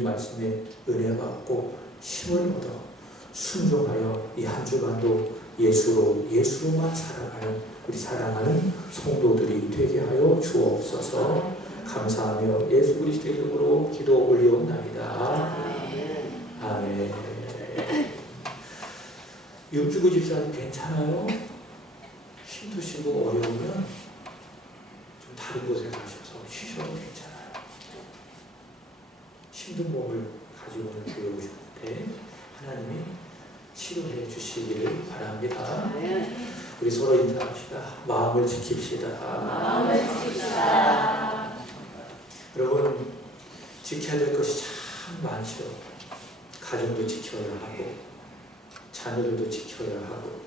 이 말씀에 은혜 받고 힘을 얻어 순종하여 이 한 주간도 예수로만 살아가는 우리 사랑하는 성도들이 되게 하여 주옵소서. 감사하며 예수 그리스도의 이름으로 기도 올려옵나이다. 아멘. 육주구 집사님 괜찮아요? 힘드시고 어려우면 좀 다른 곳에 가셔서 쉬셔도 괜찮아요. 힘든 몸을 가지고는 교회 오실 때 하나님이 치료해 주시기를 바랍니다. 우리 서로 인사합시다. 마음을 지킵시다. 여러분, 지켜야 될 것이 참 많죠. 가정도 지켜야 하고 자녀들도 지켜야 하고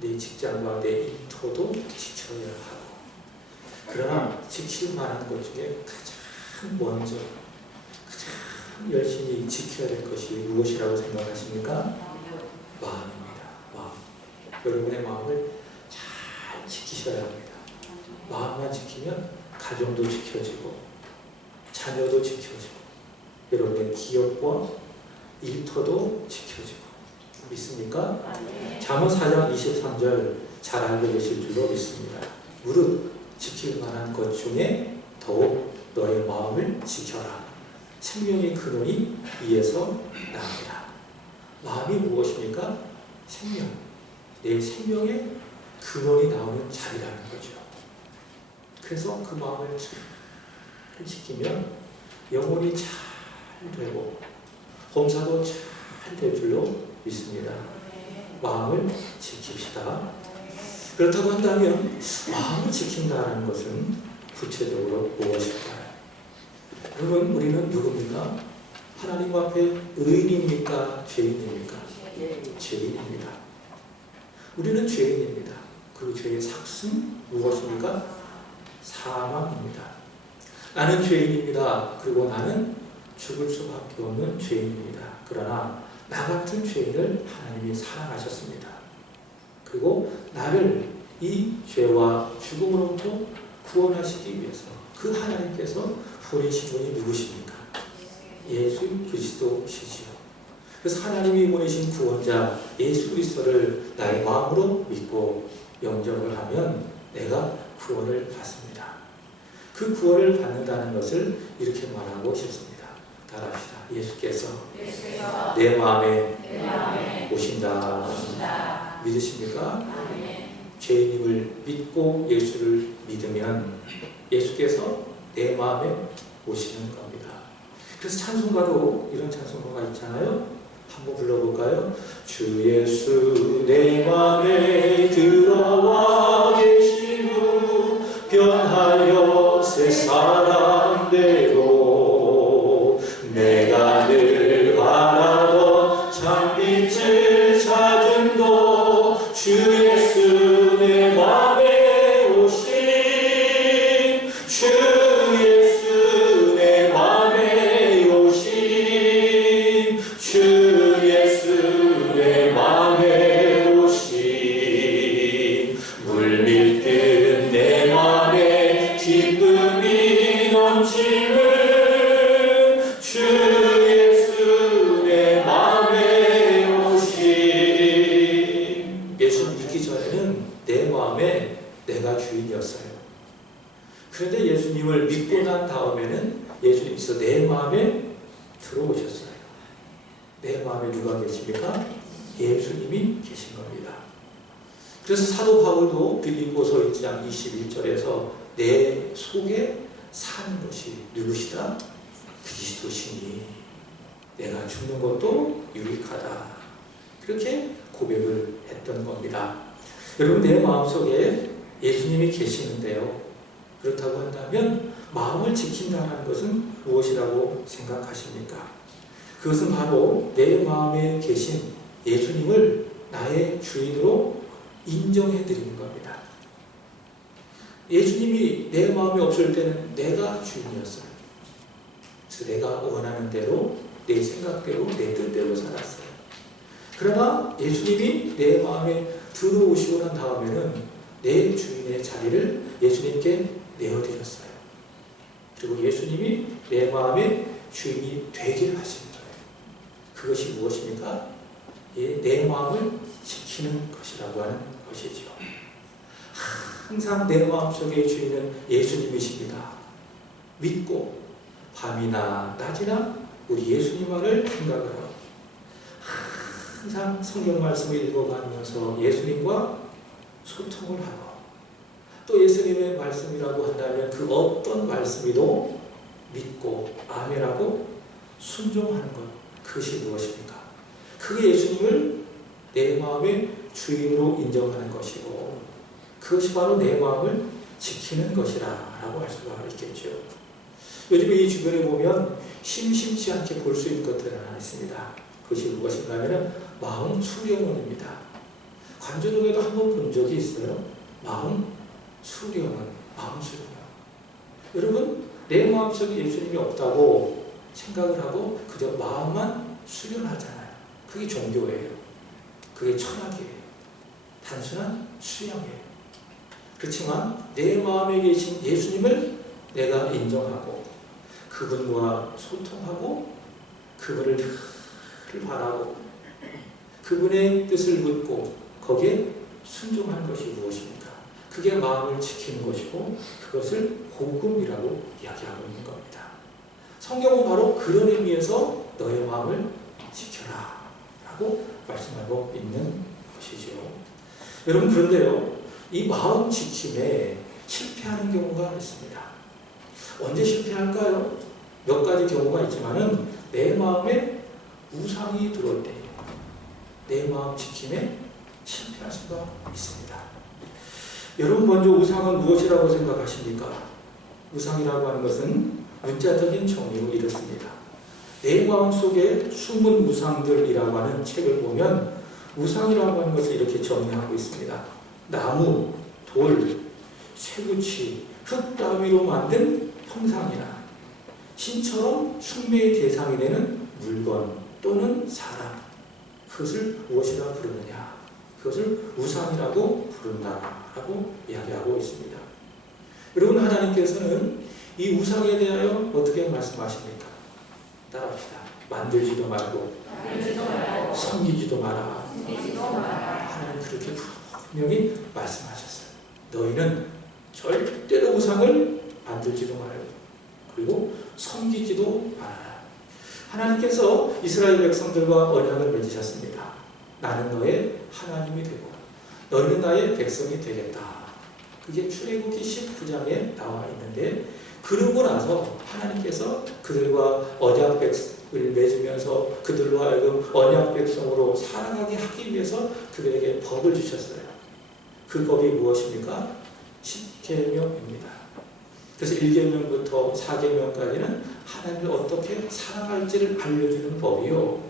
내 직장과 내 인터도 지켜야 하고, 그러나 지킬 만한 것 중에 가장 먼저 가장 열심히 지켜야 될 것이 무엇이라고 생각하십니까? 마음입니다. 마음. 여러분의 마음을 잘 지키셔야 합니다. 마음만 지키면 가정도 지켜지고 자녀도 지켜지고 여러분의 기업과 일터도 지켜지고. 믿습니까? 잠언 4장 23절 잘 알고 계실 줄로 믿습니다. 무릇 지킬 만한 것 중에 더욱 너의 마음을 지켜라. 생명의 근원이 이에서 나옵니다. 마음이 무엇입니까? 생명. 내 생명의 근원이 나오는 자리라는 거죠. 그래서 그 마음을 잘 지키면 영혼이 잘 되고 범사도 잘 될 줄로 믿습니다. 마음을 지킵시다. 그렇다고 한다면 마음을 지킨다는 것은 구체적으로 무엇일까요? 여러분, 우리는 누굽니까? 하나님 앞에 의인입니까? 죄인입니까? 죄인입니다. 우리는 죄인입니다. 그 죄의 삭은 무엇입니까? 사망입니다. 나는 죄인입니다. 그리고 나는 죽을 수밖에 없는 죄인입니다. 그러나 나 같은 죄인을 하나님이 사랑하셨습니다. 그리고 나를 이 죄와 죽음으로부터 구원하시기 위해서 그 하나님께서 보내신 분이 누구십니까? 예수 그리스도시지요. 그래서 하나님이 보내신 구원자 예수 그리스도를 나의 마음으로 믿고 영접을 하면 내가 구원을 받습니다. 그 구원을 받는다는 것을 이렇게 말하고 싶습니다. 따라합시다. 예수께서 내 마음에 오신다. 믿으십니까? 죄인임을 믿고 예수를 믿으면 예수께서 내 마음에 오시는 겁니다. 그래서 찬송가도 이런 찬송가가 있잖아요. 한번 불러볼까요? 주 예수 내 마음에 들어와 계시고 변하여 새 사람 되고 내가 늘 바라던 참빛을 찾음도 주 예수 내 마음에 오신 주 예수 내 마음에 오신 주 예수 내 마음에 오신 물밀듯 내 마음에 기쁨이 넘치는 주 예수 내 마음에 오신. 예수 믿기 전에는 내 마음에 내가 주인이었어요. 그런데 예수님을 믿고 난 다음에는 예수님께서 내 마음에 들어오셨어요. 내 마음에 누가 계십니까? 예수님이 계신 겁니다. 그래서 사도 바울도 빌립보서 1장 21절에서 내 속에 사는 것이 누구시다? 그리스도시니 내가 죽는 것도 유익하다. 그렇게 고백을 했던 겁니다. 여러분, 내 마음속에 예수님이 계시는데요. 그렇다고 한다면 마음을 지킨다는 것은 무엇이라고 생각하십니까? 그것은 바로 내 마음에 계신 예수님을 나의 주인으로 인정해 드리는 겁니다. 예수님이 내 마음에 없을 때는 내가 주인이었어요. 그래서 내가 원하는 대로, 내 생각대로, 내 뜻대로 살았어요. 그러나 예수님이 내 마음에 들어오시고 난 다음에는 내 주인의 자리를 예수님께 내어드렸어요. 그리고 예수님이 내 마음에 주인이 되게 하시는 거예요. 그것이 무엇입니까? 내 마음을 지키는 것이라고 하는 것이죠. 항상 내 마음속의 주인은 예수님이십니다. 믿고 밤이나 낮이나 우리 예수님만을 생각하고 항상 성경 말씀을 읽어가면서 예수님과 소통을 하고 또 예수님의 말씀이라고 한다면 그 어떤 말씀이도 믿고 아멘하고 순종하는 것, 그것이 무엇입니까? 그게 예수님을 내 마음의 주인으로 인정하는 것이고 그것이 바로 내 마음을 지키는 것이라고 할 수가 있겠죠. 요즘에 이 주변에 보면 심심치 않게 볼 수 있는 것들이 하나 있습니다. 그것이 무엇인가 하면 마음 수련원입니다. 관조동에도 한번 본 적이 있어요. 마음 수련원. 여러분, 내 마음속에 예수님이 없다고 생각을 하고 그저 마음만 수련하잖아요. 그게 종교예요. 그게 철학이에요. 단순한 수양이에요. 그렇지만 내 마음에 계신 예수님을 내가 인정하고 그분과 소통하고 그분을 바라고 그분의 뜻을 묻고 거기에 순종하는 것이 무엇입니까? 그게 마음을 지키는 것이고 그것을 복음이라고 이야기하고 있는 겁니다. 성경은 바로 그런 의미에서 너의 마음을 지켜라 라고 말씀하고 있는 것이죠. 여러분, 그런데요, 이 마음 지킴에 실패하는 경우가 있습니다. 언제 실패할까요? 몇 가지 경우가 있지만은 내 마음에 우상이 들어올 때 내 마음 지킴에 실패할 수가 있습니다. 여러분, 먼저 우상은 무엇이라고 생각하십니까? 우상이라고 하는 것은 문자적인 정의로 이렇습니다. 내 마음속에 숨은 우상들이라고 하는 책을 보면 우상이라고 하는 것을 이렇게 정의하고 있습니다. 나무, 돌, 쇠붙이, 흙 따위로 만든 형상이나 신처럼 숭배의 대상이 되는 물건 또는 사람, 그것을 무엇이라 부르느냐? 그것을 우상이라고 부른다라고 이야기하고 있습니다. 여러분, 하나님께서는 이 우상에 대하여 어떻게 말씀하십니까? 따라합시다. 만들지도 말고 섬기지도 마라. 하나님 그렇게 분명히 말씀하셨어요. 너희는 절대로 우상을 만들지도 말고 그리고 섬기지도 말아라. 하나님께서 이스라엘 백성들과 언약을 맺으셨습니다. 나는 너의 하나님이 되고 너희는 나의 백성이 되겠다. 그게 출애굽기 19장에 나와 있는데 그러고 나서 하나님께서 그들과 언약 백성을 맺으면서 그들로 하여금 언약 백성으로 살아가게 하기 위해서 그들에게 법을 주셨어요. 그 법이 무엇입니까? 10계명입니다. 그래서 1계명부터 4계명까지는 하나님을 어떻게 사랑할지를 알려주는 법이요.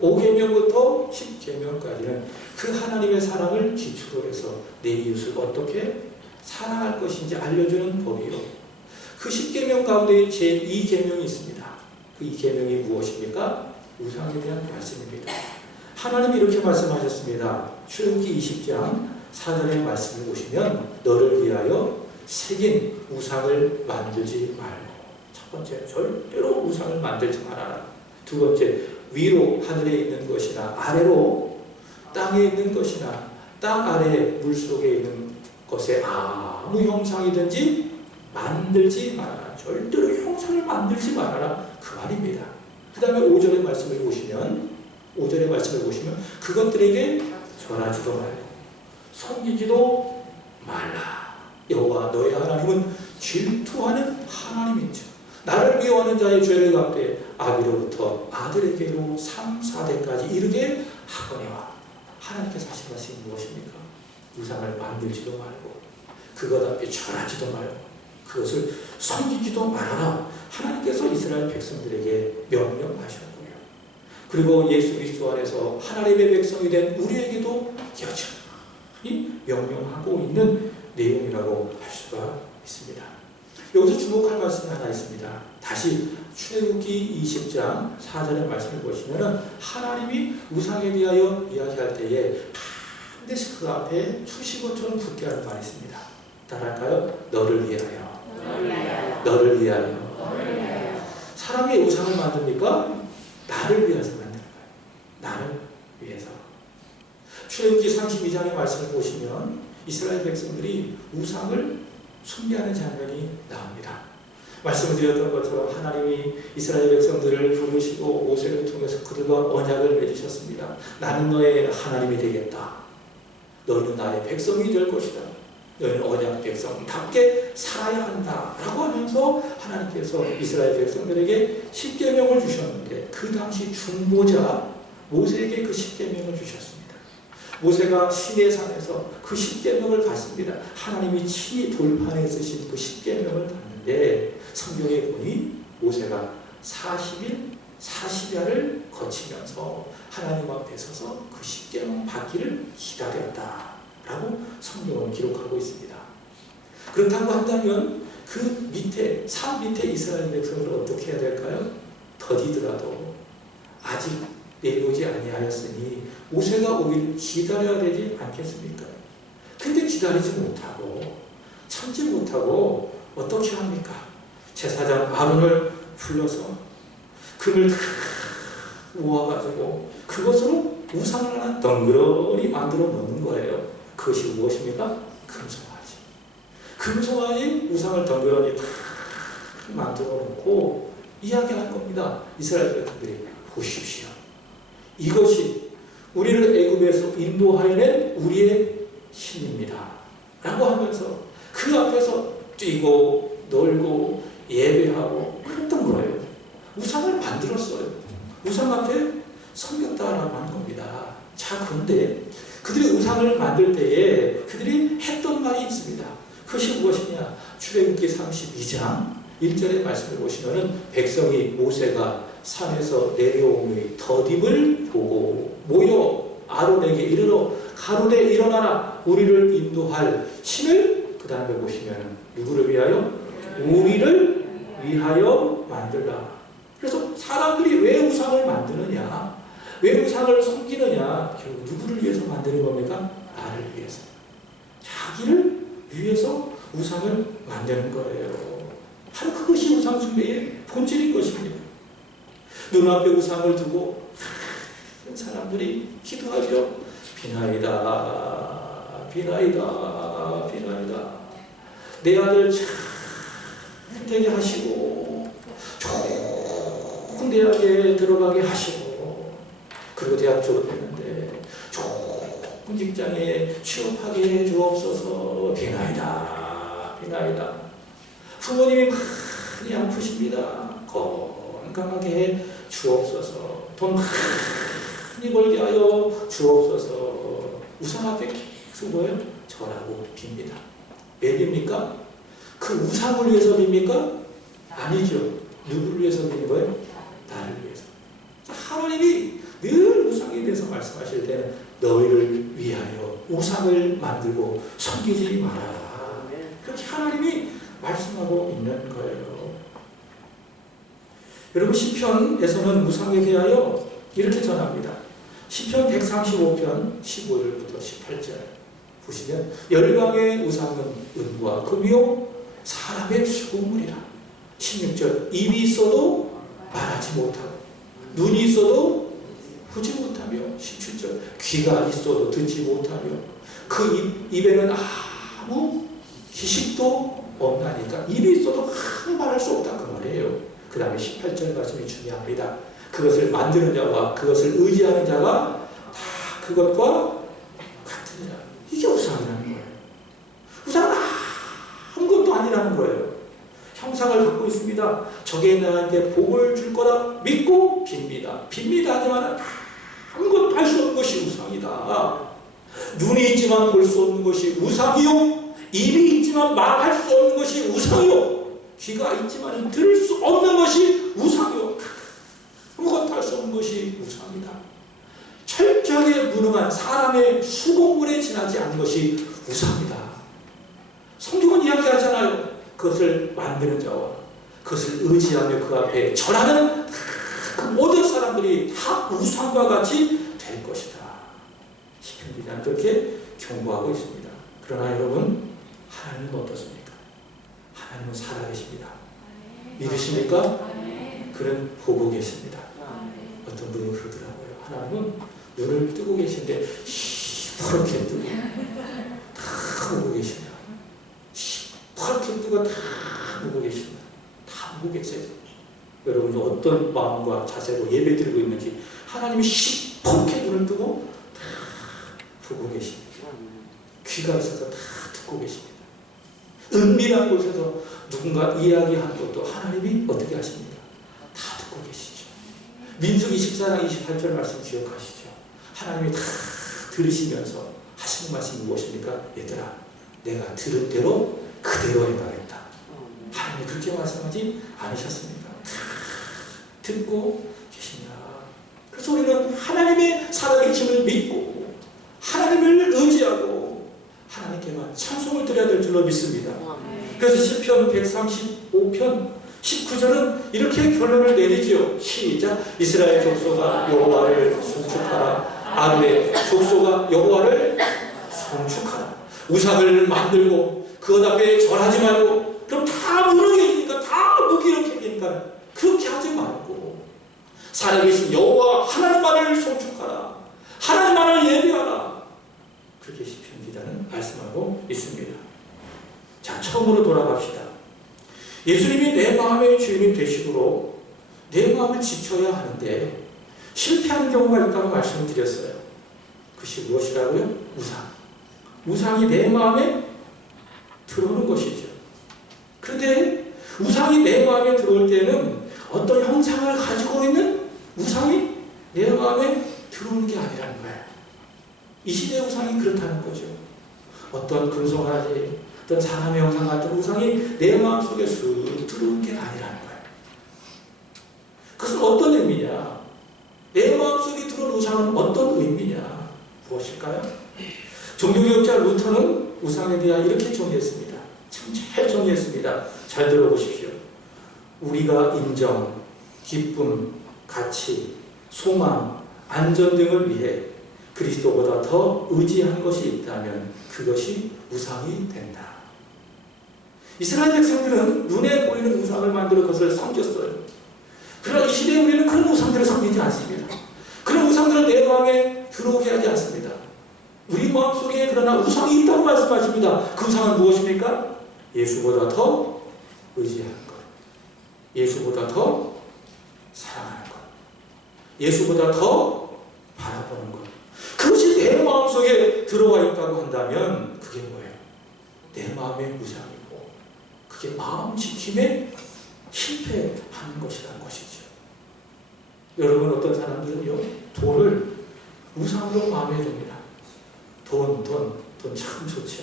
5계명부터 10계명까지는 그 하나님의 사랑을 기초로 해서 내 이웃을 어떻게 사랑할 것인지 알려주는 법이요. 그 10계명 가운데 제2계명이 있습니다. 그 2계명이 무엇입니까? 우상에 대한 말씀입니다. 하나님이 이렇게 말씀하셨습니다. 출애굽기 20장 4절의 말씀을 보시면 너를 위하여 새긴 우상을 만들지 말고, 첫 번째, 절대로 우상을 만들지 말아라. 두 번째, 위로 하늘에 있는 것이나 아래로 땅에 있는 것이나 땅 아래 물속에 있는 것에 아무 형상이든지 만들지 말아라. 절대로 형상을 만들지 말아라. 그 말입니다. 그 다음에 5절의 말씀을 보시면 그것들에게 절하지도 말고 섬기지도 말라. 여호와 너의 하나님은 질투하는 하나님인즉 나를 미워하는 자의 죄를 갚되 아비로부터 아들에게로 3, 4대까지 이르게 하거니와. 하나님께서 하신 것이 무엇입니까? 우상을 만들지도 말고 그것 앞에 절하지도 말고 그것을 섬기지도 말아라. 하나님께서 이스라엘 백성들에게 명령하셨고요. 그리고 예수 그리스도 안에서 하나님의 백성이 된 우리에게도 여전히 명령하고 있는 내용이라고 할 수가 있습니다. 여기서 주목할 말씀이 하나 있습니다. 다시 출애굽기 20장 4절의 말씀을 보시면 하나님이 우상에 대하여 이야기할 때에 반드시 그 앞에 수식어처럼 붙게 하는 말이 있습니다. 따라할까요? 너를 위하여. 사람이 우상을 만듭니까? 나를 위해서 만드는 거예요. 나를 위해서. 출애굽기 32장의 말씀을 보시면 이스라엘 백성들이 우상을 숭배하는 장면이 나옵니다. 말씀을 드렸던 것처럼 하나님이 이스라엘 백성들을 부르시고 모세를 통해서 그들과 언약을 맺으셨습니다. 나는 너의 하나님이 되겠다. 너는 나의 백성이 될 것이다. 너는 언약 백성답게 살아야 한다. 라고 하면서 하나님께서 이스라엘 백성들에게 십계명을 주셨는데 그 당시 중보자 모세에게 그 십계명을 주셨습니다. 모세가 시내산에서 그 십계명을 받습니다. 하나님이 친히 돌판에 쓰신 그 십계명을 받는데 성경에 보니 모세가 40일 40야를 거치면서 하나님 앞에 서서 그 십계명 받기를 기다렸다라고 성경은 기록하고 있습니다. 그렇다고 한다면 그 밑에 산 밑에 이스라엘 백성을 어떻게 해야 될까요? 더디더라도 아직 내려오지 아니하였으니 모세가 오길 기다려야 되지 않겠습니까? 근데 기다리지 못하고 참지 못하고 어떻게 합니까? 제사장 아론을 불러서 금을 모아가지고 그것으로 우상을 하나 덩그러니 만들어 놓는 거예요. 그것이 무엇입니까? 금송아지. 금송아지 우상을 덩그러니 만들어 놓고 이야기할 겁니다. 이스라엘 백성들이 보십시오. 이것이 우리를 애굽에서 인도하여낸 우리의 힘입니다. 라고 하면서 그 앞에서 뛰고 놀고 예배하고 그랬던 거예요. 우상을 만들었어요. 우상 앞에 섬겼다라고 하는 겁니다. 자, 그런데 그들이 우상을 만들 때에 그들이 했던 말이 있습니다. 그것이 무엇이냐? 출애굽기 32장 1절의 말씀을 보시면은 백성이 모세가 산에서 내려오니 더딤을 보고 모여 아론에게 이르러 가로되 일어나라 우리를 인도할 신을 그 다음에 보시면 누구를 위하여? 우리를 위하여 만들라. 그래서 사람들이 왜 우상을 만드느냐? 왜 우상을 섬기느냐? 결국 누구를 위해서 만드는 겁니까? 나를 위해서. 자기를 위해서 우상을 만드는 거예요. 바로 그것이 우상 숭배의 본질인 것입니다. 눈앞에 우상을 두고 사람들이 기도하죠. 비나이다, 비나이다, 비나이다. 내 아들 잘 되게 하시고 좋은 대학에 들어가게 하시고 그리고 대학 졸업했는데 좋은 직장에 취업하게 해주옵소서. 비나이다, 비나이다. 부모님이 많이 아프십니다. 건강하게 해 주옵소서. 돈 많이 벌게 하여 주옵소서. 우상 앞에 계속 뭐예요? 절하고 빕니다. 왜 빕니까? 그 우상을 위해서 빕니까? 아니죠. 누구를 위해서 비는 거예요? 나를 위해서. 하나님이 늘 우상에 대해서 말씀하실 때는 너희를 위하여 우상을 만들고 섬기지 말아라. 그렇게 하나님이 말씀하고 있는 거예요. 여러분 시편에서는 우상에 대하여 이렇게 전합니다. 시편 135편 15절부터 18절 보시면 열방의 우상은 은과 금이요 사람의 수고물이라. 16절 입이 있어도 말하지 못하고 눈이 있어도 보지 못하며 17절 귀가 있어도 듣지 못하며 그 입에는 아무 기식도 없나니까 입이 있어도 아무 말할 수 없다 그 말이에요. 그 다음에 18절 말씀이 중요합니다. 그것을 만드는 자와 그것을 의지하는 자가 다 그것과 같으니라. 이게 우상이라는 거예요. 우상은 아무것도 아니라는 거예요. 형상을 갖고 있습니다. 적에 나한테 복을 줄 거라 믿고 빕니다. 빕니다 하지만 아무것도 할 수 없는 것이 우상이다. 눈이 있지만 볼 수 없는 것이 우상이요. 입이 있지만 말할 수 없는 것이 우상이요. 귀가 있지만 들을 수 없는 것이 우상이요. 아무것도 할 수 없는 것이 우상이다. 철저하게 무능한 사람의 수고물에 지나지 않는 것이 우상이다. 성경은 이야기하잖아요. 그것을 만드는 자와 그것을 의지하며 그 앞에 절하는 그 모든 사람들이 다 우상과 같이 될 것이다. 시편 기자는 그렇게 경고하고 있습니다. 그러나 여러분 하나님은 어떻습니까? 하나님은 살아계십니다. 믿으십니까? 그는 보고 계십니다. 어떤 분이 그러더라고요. 하나님은 눈을 뜨고 계신데 시퍼렇게 뜨고 다 보고 계시냐. 시퍼렇게 뜨고 다 보고 계시냐. 다 보고 계세요. 여러분 어떤 마음과 자세로 예배 드리고 있는지 하나님이 시퍼렇게 눈을 뜨고 다 보고 계십니다. 귀가 있어서 다 듣고 계십니다. 은밀한 곳에서 누군가 이야기한 것도 하나님이 어떻게 하십니까? 다 듣고 계시죠. 민수기 14장 28절 말씀 기억하시죠? 하나님이 다 들으시면서 하시는 말씀이 무엇입니까? 얘들아, 내가 들은 대로 그대로 행하겠다. 하나님이 그렇게 말씀하지 않으셨습니까? 다 듣고 계십니다. 그래서 우리는 하나님의 살아계심을 믿고 하나님을 의지하고 하나님께만 찬송을 드려야 될 줄로 믿습니다. 그래서 시편 135편 19절은 이렇게 결론을 내리지요. 시작. 이스라엘 족속아 여호와를 송축하라. 아르의 족속아 여호와를 송축하라. 우상을 만들고 그 앞에 절하지 말고 그럼 다 무너지니까 다 무기력해 되니까 그렇게 하지 말고 살아계신 여호와 하나님만을 송축하라. 하나님만을 예배하라. 그렇게 시편 기자는 말씀하고 있습니다. 자, 처음으로 돌아갑시다. 예수님이 내 마음의 주인이 되시므로 내 마음을 지켜야 하는데 실패하는 경우가 있다고 말씀을 드렸어요. 그것이 무엇이라고요? 우상. 우상이 내 마음에 들어오는 것이죠. 그런데 우상이 내 마음에 들어올 때는 어떤 형상을 가지고 있는 우상이 내 마음에 들어오는 게 아니라는 거예요. 이 시대의 우상이 그렇다는 거죠. 어떤 금송아지, 어떤 사람의 형상 같은 우상이 내 마음속에 쑥 들어오는 게 아니라는 거예요. 그것은 어떤 의미냐? 내 마음속에 들어온 우상은 어떤 의미냐? 무엇일까요? 종교개혁자 루터는 우상에 대해 이렇게 정리했습니다. 참 잘 정리했습니다. 잘 들어보십시오. 우리가 인정, 기쁨, 가치, 소망, 안전 등을 위해 그리스도보다 더 의지한 것이 있다면 그것이 우상이 된다. 이스라엘 백성들은 눈에 보이는 우상을 만들어 그것을 섬겼어요. 그러나 이 시대에 우리는 그런 우상들을 섬기지 않습니다. 그런 우상들은 내 마음에 들어오게 하지 않습니다. 우리 마음속에 그러나 우상이 있다고 말씀하십니다. 그 우상은 무엇입니까? 예수보다 더 의지하는 것, 예수보다 더 사랑하는 것, 예수보다 더 바라보는 것. 그것이 내 마음속에 들어와 있다고 한다면 그게 뭐예요? 내 마음의 우상이고 그게 마음 지킴에 실패하는 것이라는 것이죠. 여러분 어떤 사람들은요 돈을 우상으로 마음에 듭니다. 돈 참 좋죠.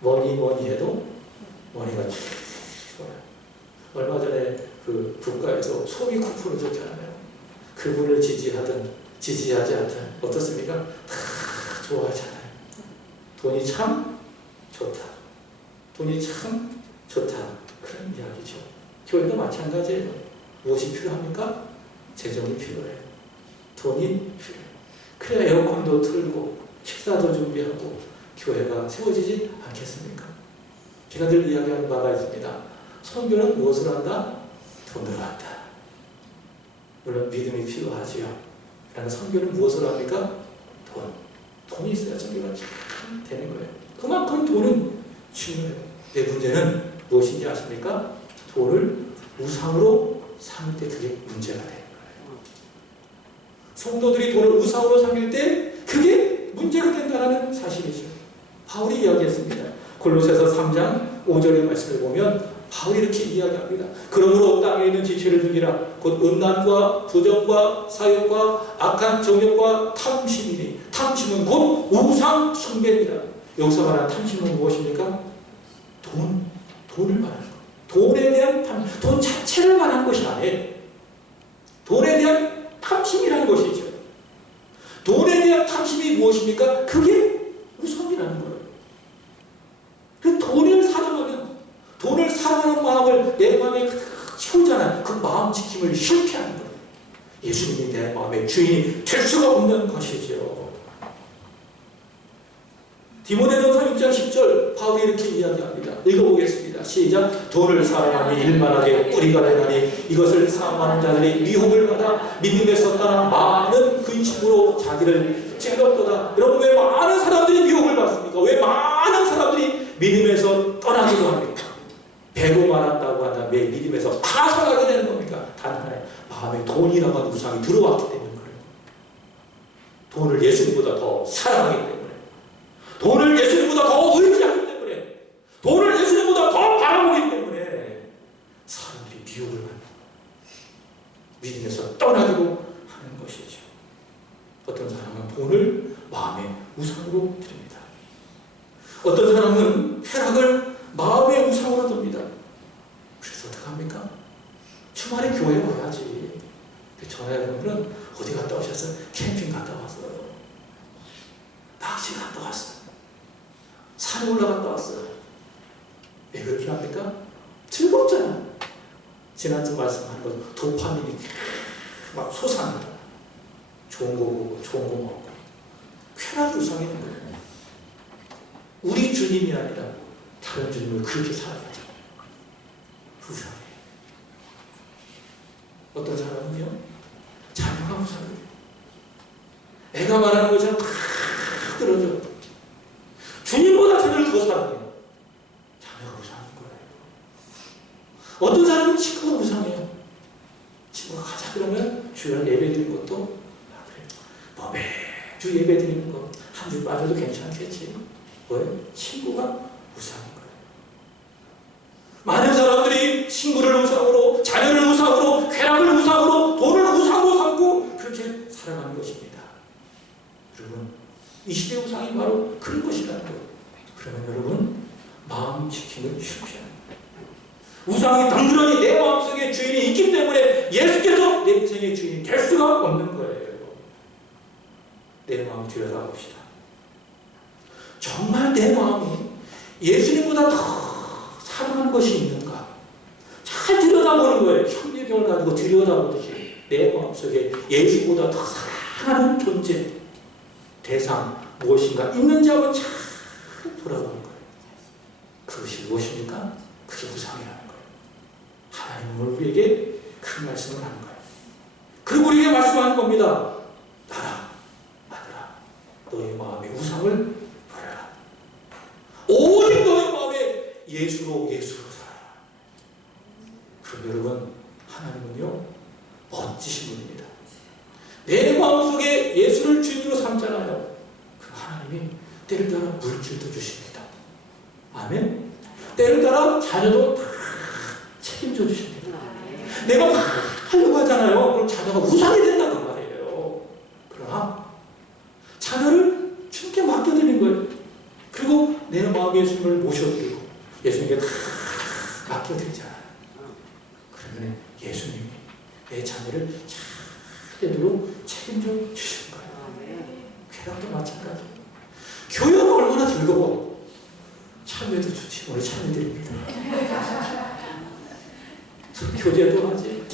뭐니 해도 머리가 좋아요. 얼마 전에 그 국가에서 소비 쿠폰을 줬잖아요. 그분을 지지하든 지지하지 않든 어떻습니까? 다 좋아하잖아요. 돈이 참 좋다. 돈이 참 좋다. 그런 이야기죠. 교회도 마찬가지예요. 무엇이 필요합니까? 재정이 필요해요. 돈이 필요해요. 그래야 에어컨도 틀고 식사도 준비하고 교회가 세워지지 않겠습니까? 제가 늘 이야기하는 바가 있습니다. 선교는 무엇을 한다? 돈으로 한다. 물론 믿음이 필요하지요. 그러나 선교는 무엇을 합니까? 돈이 있어야 선교가 참 되는 거예요. 그만큼 돈은 중요해요. 내 문제는 무엇인지 아십니까? 돈을 우상으로 삼을 때 그게 문제가 되는 거예요. 성도들이 돈을 우상으로 삼을 때 그게 문제가 된다는 사실이죠. 바울이 이야기했습니다. 골로새서 3장 5절의 말씀을 보면 바울이 이렇게 이야기합니다. 그러므로 땅에 있는 지체를 죽이라. 곧 음란과 부정과 사욕과 악한 정욕과 탐심이니 탐심은 곧 우상 숭배이다. 여기서 말하는 탐심은 무엇입니까? 돈을 말하는 것. 돈에 대한 돈 자체를 말하는 것이 아니에요. 돈에 대한 탐심이라는 것이죠. 돈에 대한 탐심이 무엇입니까? 그게 우상이라는 거예요. 그 돈을 사랑하는 마음을 내 마음에 채우잖아요. 그 마음 지킴을 실패하는 거예요. 예수님이 내 마음의 주인이 될 수가 없는 것이죠. 디모데전서 6장 10절 바울이 이렇게 이야기합니다. 읽어보겠습니다. 시작. 돈을 사랑하니 일만하게 뿌리가 되나니 이것을 사모하는 자들이 미혹을 받아 믿음에서 떠나 많은 근심으로 자기를 찔렀도다. 여러분, 왜 많은 사람들이 미혹을 받습니까? 왜 많은 사람들이 믿음에서 떠나기도 합니까? 배고 말았다고 한다면 왜 믿음에서 파산하게 되는 겁니까? 단 하나의 마음에 돈이라고 하는 우상이 들어왔기 때문에 그래요. 돈을 예수님보다 더 사랑하기 때문에, 돈을 예수님보다 더 의지하기 때문에, 돈을 예수님보다 더 바라보기 때문에 사람들이 미혹을 받는, 믿음에서 떠나기로 하는 것이죠. 어떤 사람은 돈을 마음의 우상으로 드립니다. 어떤 사람은 쾌락을 마음의 우상으로 둡니다. 그래서 어떻게 합니까? 주말에 교회 와야지. 전화해보면 어디 갔다 오셨어요? 캠핑 갔다 왔어요. 낚시 갔다 왔어요. 산에 올라갔다 왔어요. 왜 그렇게 합니까? 즐겁잖아요. 지난주 말씀한 것, 도파민이 막 솟아납니다. 좋은 거 보고 좋은 거 먹고 쾌락이 우상이 있는 거예요. 우리 주님이 아니라 다른 주님을 그렇게 살아가죠. 우상이에요. 어떤 사람은요, 자녀가 우상이에요. 애가 말하는 것처럼 다 들어줘. 주님보다 자녀를 더 사랑해요. 자녀가 우상인 거예요. 어떤 사람은 친구가 우상해요. 친구가 가자 그러면 주일 예배 드리는 것도 그래. 뭐 매주 예배 드리는 거 한 주 빠져도 괜찮겠지. 뭐예요? 친구가 우상인 거예요. 많은 사람들이 친구를 우상으로, 자녀를 우상으로, 쾌락을 우상으로, 돈을 우상으로 삼고 그렇게 살아가는 것입니다. 여러분, 이 시대 우상이 바로 그런 것이라는 거예요. 그러면 여러분, 마음 지킴을 쉽지 않아요. 우상이 덩그러니 내 마음속에 주인이 있기 때문에 예수께서 내 인생의 주인이 될 수가 없는 거예요. 내 마음 들여다봅시다. 정말 내 마음이 예수님보다 더 사랑하는 것이 있는가? 잘 들여다보는 거예요. 현미경을 가지고 들여다보듯이 내 마음속에 예수보다 더 사랑하는 존재, 대상 무엇인가 있는지 한번 잘 돌아보는 거예요. 그것이 무엇입니까? 그게 우상이라는 거예요. 하나님은 우리에게 그 말씀을 하는 거예요. 그리고 우리에게 말씀하는 겁니다. 나라, 아들아, 너의 마음의 우상을 버려라. 오직 너의 마음에 예수로 살아라. 그럼 여러분, 하나님은요, 멋지신 분입니다. 내 마음속에 예수를 주인으로 삼잖아요. 그럼 하나님이 때를 따라 물질도 주십니다. 아멘. 때를 따라 자녀도 다 책임져 주십니다. 내가 막 하려고 하잖아요. 그럼 자녀가 우상이 된다는 말이에요. 그러나 자녀를 주님께 맡겨드리는 거예요. 그리고 내 마음에 예수님을 모셔드리고 예수님께 다 맡겨드리잖아요. 그러면 예수님이 내 자녀를 제대로 책임져 주시는 거예요. 쾌락도 마찬가지. 교회는 얼마나 즐거워. 참여도 좋지. 오늘 참여드립니다. 교제도 하지.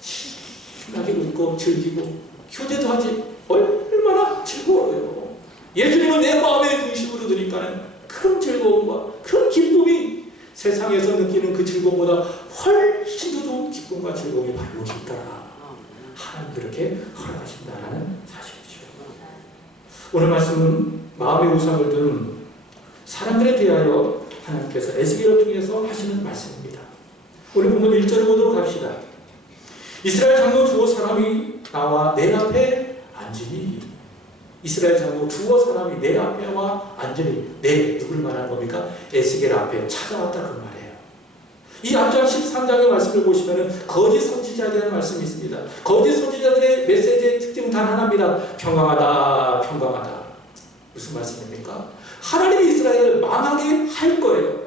신나게 웃고 즐기고 교제도 하지. 얼마나 즐거워요. 예수님은 내 마음의 중심으로 드니까 그런 즐거움과 그런 기쁨이 세상에서 느끼는 그 즐거움보다 훨씬 더 좋은 기쁨과 즐거움이 바로 여기 있다. 하나님 그렇게 허락하신다는 사실이죠. 오늘 말씀은 마음의 우상을 둔 사람들에 대하여 하나님께서 에스겔을 통해서 하시는 말씀입니다. 오늘 본문 1절을 보도록 합시다. 이스라엘 장로 두어 사람이 나와 내 앞에 앉으니, 이스라엘 장로 두어 사람이 내 앞에 와 앉으니, 내 누굴 말하는 겁니까? 에스겔 앞에 찾아왔다 그 말이에요. 이 앞장 13장의 말씀을 보시면 거짓 선지자에 대한 말씀이 있습니다. 거짓 선지자들의 메시지의 특징은 단 하나입니다. 평강하다, 평강하다. 무슨 말씀입니까? 하나님이 이스라엘을 망하게 할 거예요.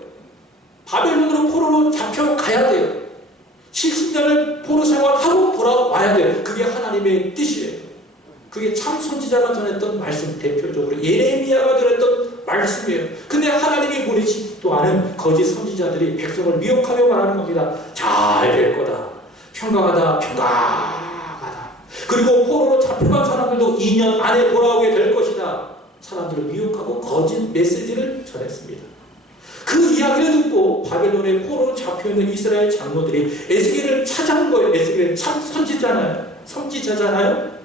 바벨론으로 포로로 잡혀가야 돼요. 70년을 포로 생활하고 돌아와야 돼요. 그게 하나님의 뜻이에요. 그게 참 선지자가 전했던 말씀, 대표적으로 예레미야가 전했던 말씀이에요. 근데 하나님이 보내시지도 않은 거짓 선지자들이 백성을 미혹하며 말하는 겁니다. 잘 될 거다. 평강하다, 평강하다. 그리고 포로로 잡혀간 사람들도 2년 안에 돌아오게 될 것이다. 사람들을 미혹하고 거짓 메시지를 전했습니다. 그 이야기를 듣고 바벨론의 포로로 잡혀있는 이스라엘 장로들이 에스겔을 찾아온 거예요. 에스겔은 참 선지자잖아요.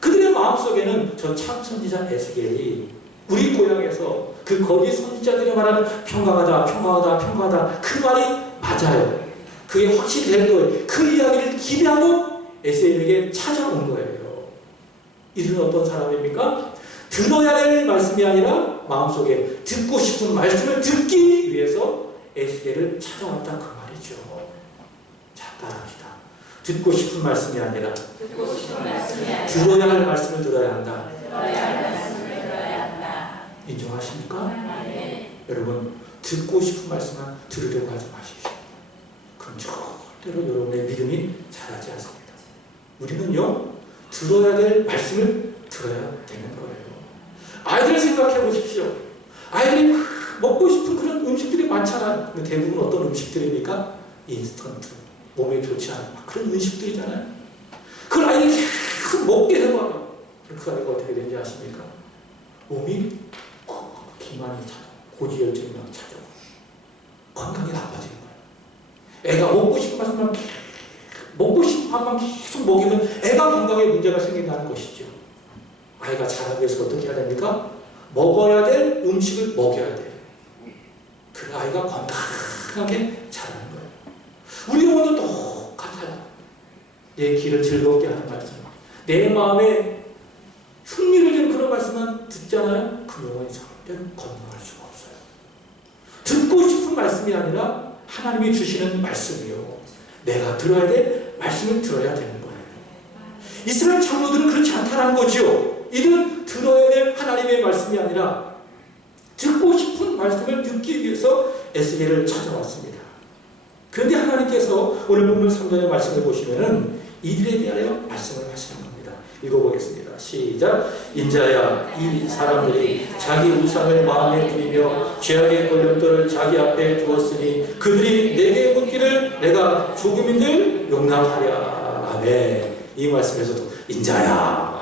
그들의 마음속에는 저 참 선지자 에스겔이 우리 고향에서 그 거기 선지자들이 말하는 평강하다 그 말이 맞아요. 그게 확실히 된 거예요. 그 이야기를 기대하고 에스겔에게 찾아온 거예요. 이들은 어떤 사람입니까? 들어야 될 말씀이 아니라 마음속에 듣고 싶은 말씀을 듣기 위해서 에스겔을 찾아왔다 그 말이죠. 자, 따라합시다. 듣고 싶은 말씀이 아니라 들어야 할 말씀을 들어야 한다. 인정하십니까? 네. 여러분, 듣고 싶은 말씀만 들으려고 하지 마십시오. 그럼 절대로 여러분의 믿음이 자라지 않습니다. 우리는요, 들어야 될 말씀을 들어야 되는 거예요. 아이들 생각해 보십시오. 아이들이 먹고 싶은 그런 음식들이 많잖아요. 근데 대부분 어떤 음식들입니까? 인스턴트, 몸에 좋지 않은 그런 음식들이잖아요. 그걸 아이들이 계속 먹게 해봐요. 그 아이가 어떻게 되는지 아십니까? 몸이 기만이 차고 고지혈증이 막 차고 건강이 나빠지는 거예요. 애가 먹고 싶은 것만 계속 먹이면 애가 건강에 문제가 생긴다는 것이죠. 아이가 자라기 위해서 어떻게 해야 됩니까? 먹어야 될 음식을 먹여야 돼요. 그래 아이가 건강하게 자라는 거예요. 우리 영혼도 똑같아요. 내 길을 즐겁게 하는 말씀, 내 마음에 흥미를 주는 그런 말씀만 듣잖아요. 그 영혼이 절대로 건강할 수가 없어요. 듣고 싶은 말씀이 아니라 하나님이 주시는 말씀이요. 내가 들어야 될 말씀을 들어야 되는 거예요. 이스라엘 장로들은 그렇지 않다는 거죠. 이들은 들어야 될 하나님의 말씀이 아니라 듣고 싶은 말씀을 듣기 위해서 에스겔을 찾아왔습니다. 그런데 하나님께서 오늘 본문 3절의 말씀을 보시면은 이들에 대하여 말씀을 하시는 겁니다. 읽어보겠습니다. 시작. 인자야, 이 사람들이 자기 우상을 마음에 들이며 죄악의 권력들을 자기 앞에 두었으니 그들이 내게 묻기를 내가 조금인들 용납하랴. 아멘. 이 말씀에서도 인자야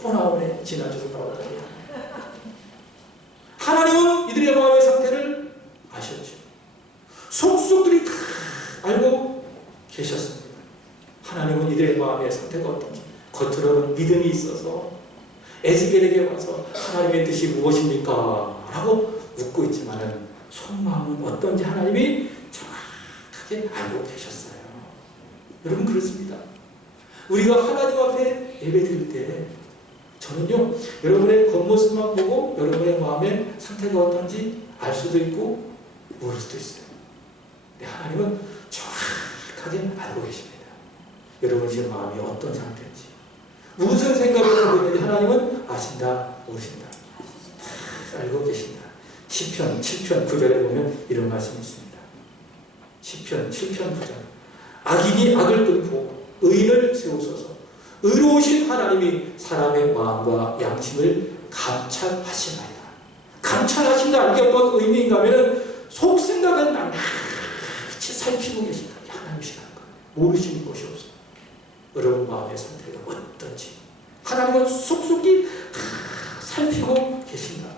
또 나오네. 지난주도 나오더니 하나님은 이들의 마음의 상태를 아셨죠. 속속들이 다 알고 계셨습니다. 하나님은 이들의 마음의 상태가 어떤지 겉으로는 믿음이 있어서 에스겔에게 와서 하나님의 뜻이 무엇입니까? 라고 묻고 있지만은 속마음은 어떤지 하나님이 정확하게 알고 계셨어요. 여러분 그렇습니다. 우리가 하나님 앞에 예배드릴 때 저는요 여러분의 겉모습만 보고 여러분의 마음의 상태가 어떤지 알 수도 있고 모를 수도 있어요. 근데 하나님은 정확하게 알고 계십니다. 여러분 지금 마음이 어떤 상태인지 무슨 생각을 하고 있는지 하나님은 아신다 모르신다 다 알고 계신다. 시편 7편 9절에 보면 이런 말씀이 있습니다. 시편 7편 9절 악인이 악을 끊고 의인을 세우소서. 의로우신 하나님이 사람의 마음과 양심을 감찰하시나이다. 감찰하신다. 이게 어떤 의미인가 하면 속 생각은 낱낱이 살피고 계신다. 하나님이시라는 거 모르시는 것이 없어요. 여러분 마음의 상태가 어떤지 하나님은 속속이 다 살피고 계신다.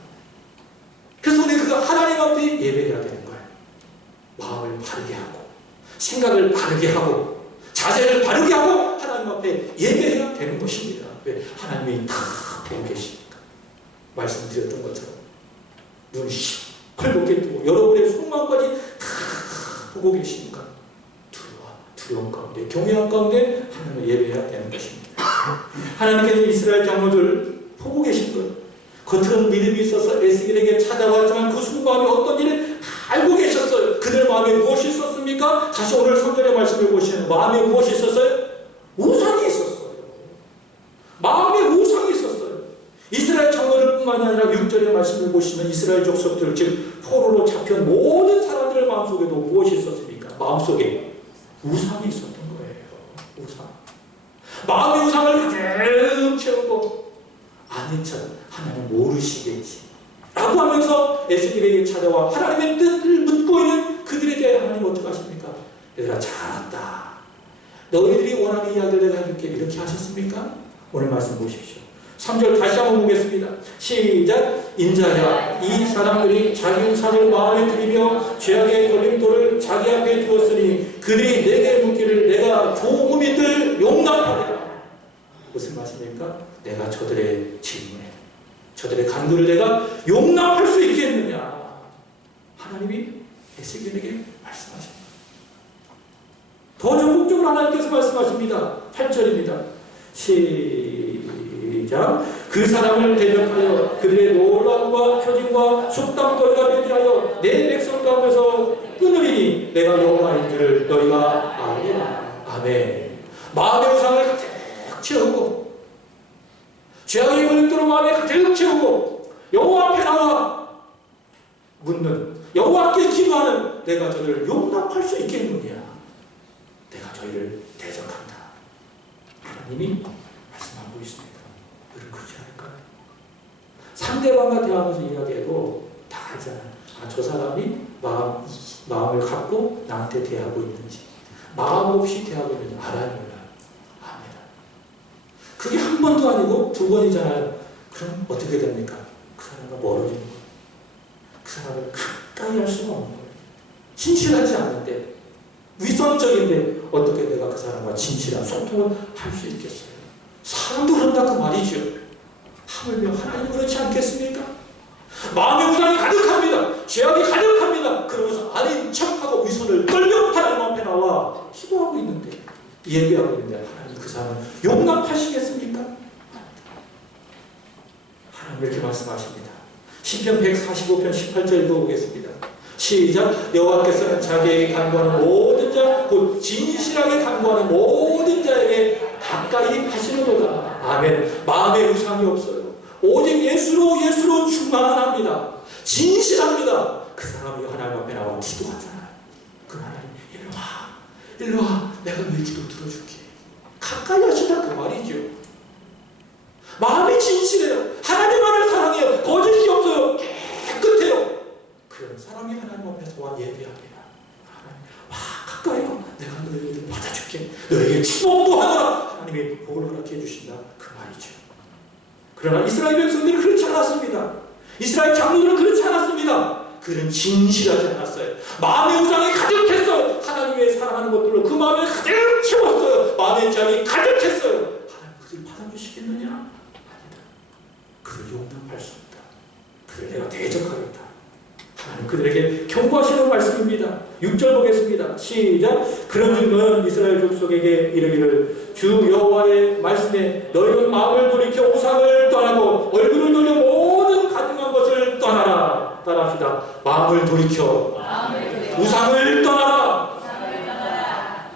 그래서 우리 그가 하나님 앞에 예배해야 되는 거예요. 마음을 바르게 하고 생각을 바르게 하고 자세를 바르게 하고 하나님 앞에 예배해야 되는 것입니다. 왜? 하나님이 다 보고 계시니까. 말씀드렸던 것처럼 눈이 시뻘겋게 뜨고 여러분의 속마음까지 다 보고 계시니까 두려움 가운데 경외함 가운데 하나님을 예배해야 되는 것입니다. 하나님께서 이스라엘 장로들 보고 계신 것 겉으로는 믿음이 있어서 에스겔에게 찾아왔지만 그 속마음이 어떤 일을 알고 계셨어요. 그들 마음에 무엇이 있었습니까? 다시 오늘 3절의 말씀을 보시면 마음에 무엇이 있었어요? 우상이 있었어요. 마음에 우상이 있었어요. 이스라엘 장로들 뿐만 아니라 6절의 말씀을 보시면 이스라엘 족속들 즉 포로로 잡힌 모든 사람들의 마음속에도 무엇이 있었습니까? 마음속에 우상이 있었던 거예요. 우상. 마음의 우상을 가득 채우고 아는 척 하나님 모르시겠지 라고 하면서 에스겔에게 찾아와 하나님의 뜻을 묻고 있는 그들에 대해 하나님 어떻게 하십니까? 얘들아 잘했다. 너희들이 원하는 이야기를 내가 해줄게. 이렇게 하셨습니까? 오늘 말씀 보십시오. 3절 다시 한번 보겠습니다. 시작. 인자야 이 사람들이 자기 우상을 마음에 들이며 죄악의 걸림돌을 자기 앞에 두었으니 그들이 내게 묻기를 내가 조금이들 용납하리라. 무슨 말씀입니까? 내가 저들의 질문에 저들의 간구를 내가 용납할 수 있겠느냐. 하나님이 에스겔에게 말씀하십니다. 더 적극적으로 하나님께서 말씀하십니다. 8절입니다. 시작. 그 사람을 대적하여 그들의 놀람과 표징과 속담거리가 되게 하여 내 백성 가운데서 끊으리니 내가 여호와인 줄을 너희가 아니라. 아멘. 마음의 우상을 가득 채우고 죄악의 걸림돌을 마음에 가득 채우고 여호와 앞에 나와 묻는, 여호와께 기도하는 내가 저들을 용납할 수 있겠느냐. 내가 저희를 대적한다. 하나님이 말씀하고 있습니다. 우리는 그렇지 않을까요? 상대방과 대화하면서 이야기해도 다 알잖아요. 아, 저 사람이 마음을 갖고 나한테 대하고 있는지, 마음 없이 대하고 있는지 알아야 몰라요. 압니다. 그게 한 번도 아니고 두 번이잖아요. 그럼 어떻게 됩니까? 그 사람과 멀어지는 거예요. 그 사람을 가까이 할 수가 없는 거예요. 진실하지 않는데, 위선적인데 어떻게 내가 그 사람과 진실한 소통을 할 수 있겠어요? 사람도 그런다 그 말이죠. 하물며 하나님 그렇지 않겠습니까? 마음의 우상이 가득합니다. 죄악이 가득합니다. 그러면서 아닌 척하고 위선을 떨며 하나님 앞에 나와 기도하고 있는데, 예배하고 있는데 하나님 그 사람을 용납하시겠습니까? 하나님 이렇게 말씀하십니다. 시편 145편 18절 읽어보겠습니다. 시작. 여호와께서는 자기에게 간구하는 모든 자, 곧 진실하게 간구하는 모든 자에게 가까이 하시는도다. 아멘. 마음에 우상이 없어요. 오직 예수로 충만합니다. 진실합니다. 그 사람이 하나님 앞에 나와 기도하잖아요. 그 하나님 일로 와. 내가 너의 기도 들어줄게. 가까이 하시다 그 말이죠. 마음이 진실해요. 하나님만을 사랑해요. 거짓이 없어요. 깨끗해요. 그런 사람이 하나님 앞에서 와 예배합니다. 하나님, 와 가까이 와. 내가 너희를 받아줄게. 너에게 축복도 하노라. 하나님이 복을 허락해 주신다. 그 말이죠. 그러나 이스라엘 백성들은 그렇지 않았습니다. 이스라엘 장로들은 그렇지 않았습니다. 그들은 진실하지 않았어요. 마음의 우상이 가득했어요. 하나님의 사랑하는 것들로 그 마음에 가득 채웠어요. 마음의 죄악이 가득했어요. 하나님 그들 받아주시겠느냐? 아니다. 그를 용납할 수 없다. 그를 내가 대적하겠다. 하나님 그들에게 경고하시는 말씀입니다. 6절 보겠습니다. 시작. 그런즉 너는 이스라엘 족속에게 이르기를 주 여호와의 말씀에 너희는 마음을 돌이켜 우상을 떠나고 얼굴을 돌려 모든 가증한 것을 떠나라. 따라합시다. 마음을 돌이켜 우상을 떠나라.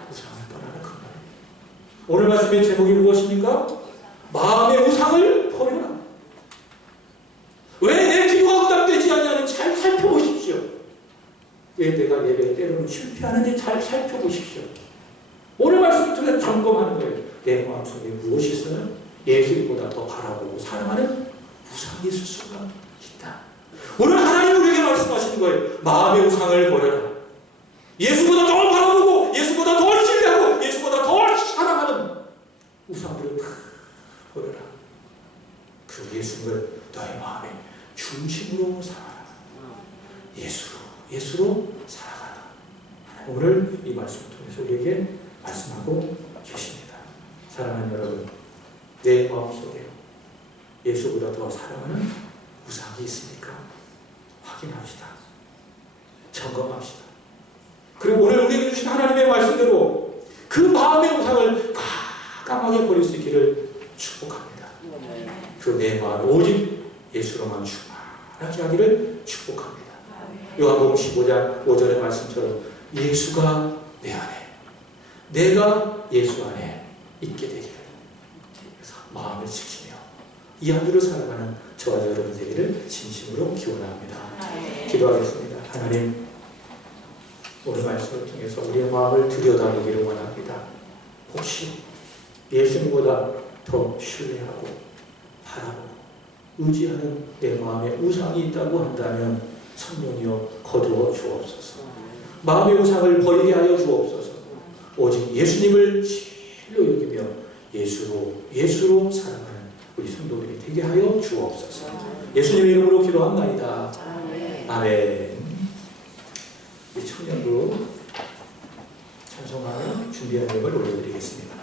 우상을 떠나라 그 말이에요. 오늘 말씀의 제목이 무엇입니까? 마음의 우상을 버려라. 왜 내 기도가 응답되지 않냐는 잘 살펴보십시오. 왜 내가 예배에 때로는 실패하는지 잘 살펴보십시오. 오늘 말씀을 통해 점검하는 거예요. 내 마음속에 무엇이 있어요? 예수님보다 더 바라보고 사랑하는 우상이 있을 수가 있다. 오늘 하나님은 우리에게 말씀하시는 거예요. 마음의 우상을 버려라. 예수보다 더 바라보고 예수보다 더 신뢰하고 예수보다 더 사랑하는 우상들을 버려라. 그 예수를 너의 마음에 중심으로 살아라. 예수로 살아가라. 오늘 이 말씀을 통해서 우리에게 말씀하고 계십니다. 사랑하는 여러분, 내 마음속에 예수보다 더 사랑하는 우상이 있습니까? 확인합시다. 점검합시다. 그리고 오늘 우리에게 주신 하나님의 말씀대로 그 마음의 우상을 깜깜하게 버릴 수 있기를 축복합니다. 그 내 마음 오직 예수로만 충만하게 하기를 축복합니다. 요한복음 15장 5절의 말씀처럼 예수가 내 안에, 내가 예수 안에 있게 되기를, 그래서 마음을 지키며 이 한 주를 살아가는 저와 여러분 되기를 진심으로 기원합니다. 기도하겠습니다. 하나님, 오늘 말씀을 통해서 우리의 마음을 들여다보기를 원합니다. 혹시 예수님보다 더 신뢰하고 바라보고 의지하는 내 마음에 우상이 있다고 한다면 성령이여 거두어 주옵소서. 마음의 우상을 버리게 하여 주옵소서. 오직 예수님을 진리로 여기며 예수로 살아가는 우리 성도들이 되게 하여 주옵소서. 예수님의 이름으로 기도합나이다. 아멘. 이 청년도 찬송하며 준비한 음을 올려드리겠습니다.